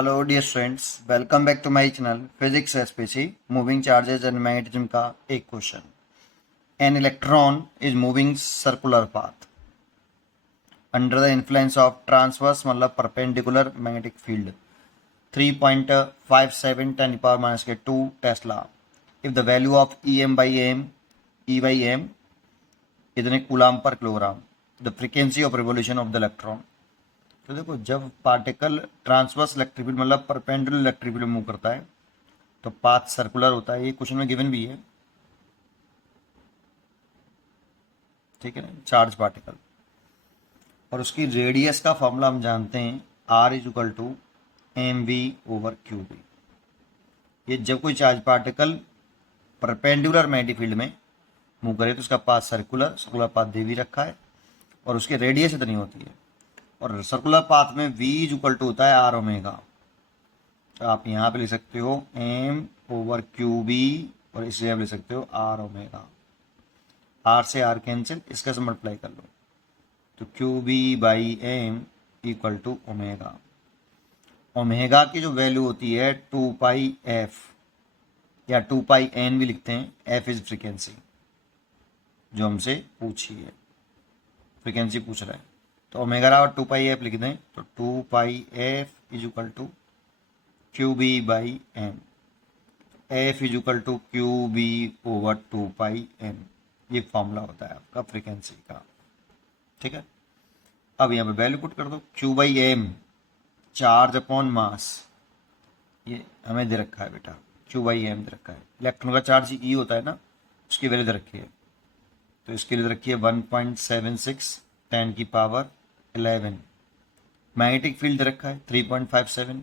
Hello dear students, welcome back to my channel physics SPC moving charges and magnetism का एक question. An electron is moving circular path under the influence of transverse मतलब perpendicular magnetic field 3.57 10 - 2 tesla. If the value of e by m इतने coulomb पर kilogram, the frequency of revolution of the electron. तो देखो, जब particle transverse electric field मतलब perpendicular electric field move करता है तो पाथ सर्कुलर होता है। ये क्वेश्चन में गिवन भी है, ठीक है ना, चार्ज पार्टिकल। और उसकी रेडियस का फॉर्मूला हम जानते हैं, r is equal to m v over q v. ये जब कोई charge particle perpendicular magnetic field में मूव करे तो उसका पाथ सर्कुलर पाथ दे भी रखा है और उसकी रेडियस इतनी होती है। और सर्कुलर पाथ में v इज इक्वल टू होता है आर ओमेगा। तो आप यहाँ पे लिख सकते हो एम ओवर क्यू बी और इसलिए आप लिख सकते हो आर ओमेगा। आर से आर कैंसिल, इसका से मल्टीप्लाई कर लो तो q b by m equal to omega. Omega की जो वैल्यू होती है 2 पाई एफ या 2 पाई एन भी लिखते हैं। एफ इज फ्रीक्वेंसी जो हमसे पूछी है, फ्रीक्वेंसी पूछ रहा है तो ओमेगा और 2 पाई एफ लिख दें तो 2 pi f is equal to q b by m. F is equal to q b over 2 pi m. ये फॉर्मूला होता है आपका फ्रीक्वेंसी का, ठीक है। अब यहाँ पे वैल्यू पुट कर दो, q by m charge upon mass, ये हमें दे रखा है बेटा, क्यू बाई एम दे रखा है। इलेक्ट्रॉन का चार्ज ई होता है ना, उसकी वैल्यू दे रखी है, तो इसके लिए दे रखी है 1.76 10⁻11। मैग्नेटिक फील्ड दे रखा है 3.57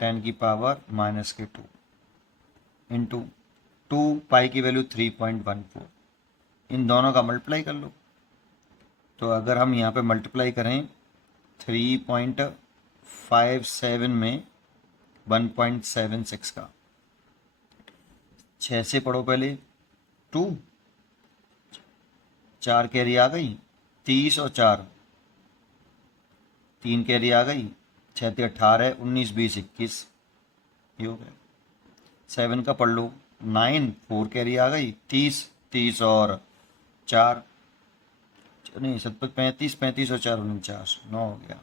10⁻⁻2 इंटू 2 पाई की वैल्यू 3.14। इन दोनों का मल्टीप्लाई कर लो तो अगर हम यहाँ पे मल्टीप्लाई करें 3.57 में 1.76 का, 6 से पढ़ो पहले 2, 4 कैरी आ गई 30 और 4 3 कैरी आ गई 6 × 18 19 20 21, ये हो गया। 7 का पढ़ लो 9 4 कैरी आ गई 30 30 और 4 नहीं 7 35 35 और 4 49 9 हो गया।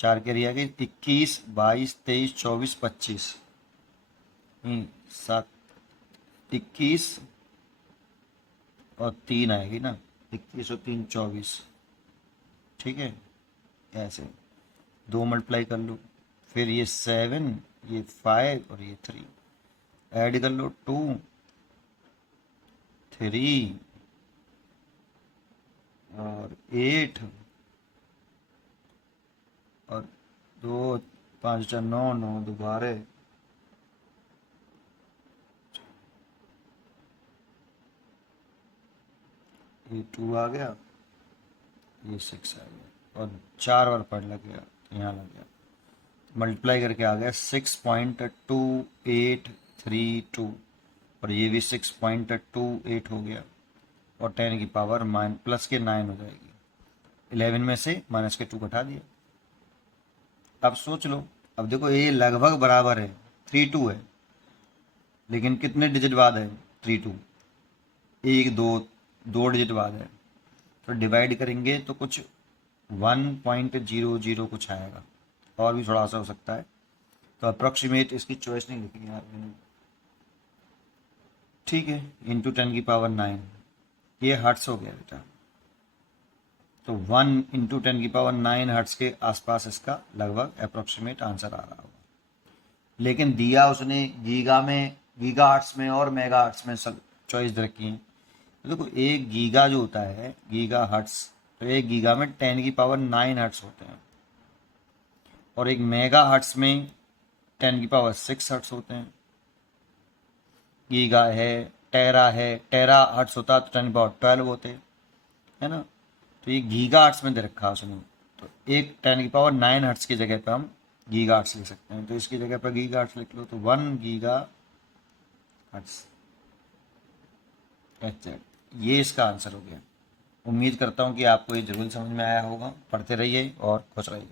4 कैरी आ गई 21 22 23 24 25 7 21 और 3 आएगी ना, 21 और 3 24, ठीक है। ऐसे 2 मल्टीप्लाई कर लो, फिर ये 7 ये 5 और ये 3 ऐड कर लो 2 3 और 8 और 2 5 4 9 9 दोबारा ये 2 आ गया, ये 6 आ गया और 4 बार पढ़ लग गया, यहाँ लग गया। मल्टीप्लाई करके आ गया 6.2832 और ये भी 6.28 हो गया और 10⁻⁻9 हो जाएगी। 11 में से -2 घटा दिया। अब सोच लो, अब देखो ये लगभग बराबर है, 32 है, लेकिन कितने डिजिट बाद है 32? 1 2 2 डिजिट बाद है, तो डिवाइड करेंगे तो कुछ 1.00 कुछ आएगा, और भी थोड़ा सा हो सकता है, तो अप्रोक्सीमेट इसकी चॉइस नहीं लिखी यार मैंने, ठीक है। इंटू 10⁻9 ये हर्ट्स हो गया बेटा, तो 1 इंटू 10⁻9 हर्ट्स के आसपास इसका लगभग अप्रोक्सीमेट आंसर आ रहा होगा। लेकिन दिया उसने गीगा में, गीगा हर्ट्स में और मेगा हर्ट्स में सब चॉइस रखी है। तो देखो, एक गीगा जो होता है गीगा हर्ट्स, तो एक गीगा में 10⁻9 हर्ट्स होते हैं और एक मेगा हर्ट्स में 10⁻6 हर्ट्स होते हैं। गीगा है, टेरा हर्ट्स होता तो 10⁻12 होते, है ना। तो ये गीगा हर्ट्स में दे रखा है उसने, तो एक 10⁻9 हर्ट्स की जगह पे हम गीगा हर्ट्स लिख सकते हैं, तो इसकी जगह पर गीगा हर्ट्स लिख लो तो 1 गीगा हर्ट्स। ये इसका आंसर हो गया। उम्मीद करता हूँ कि आपको ये जरूर समझ में आया होगा। पढ़ते रहिए और खुश रहिए।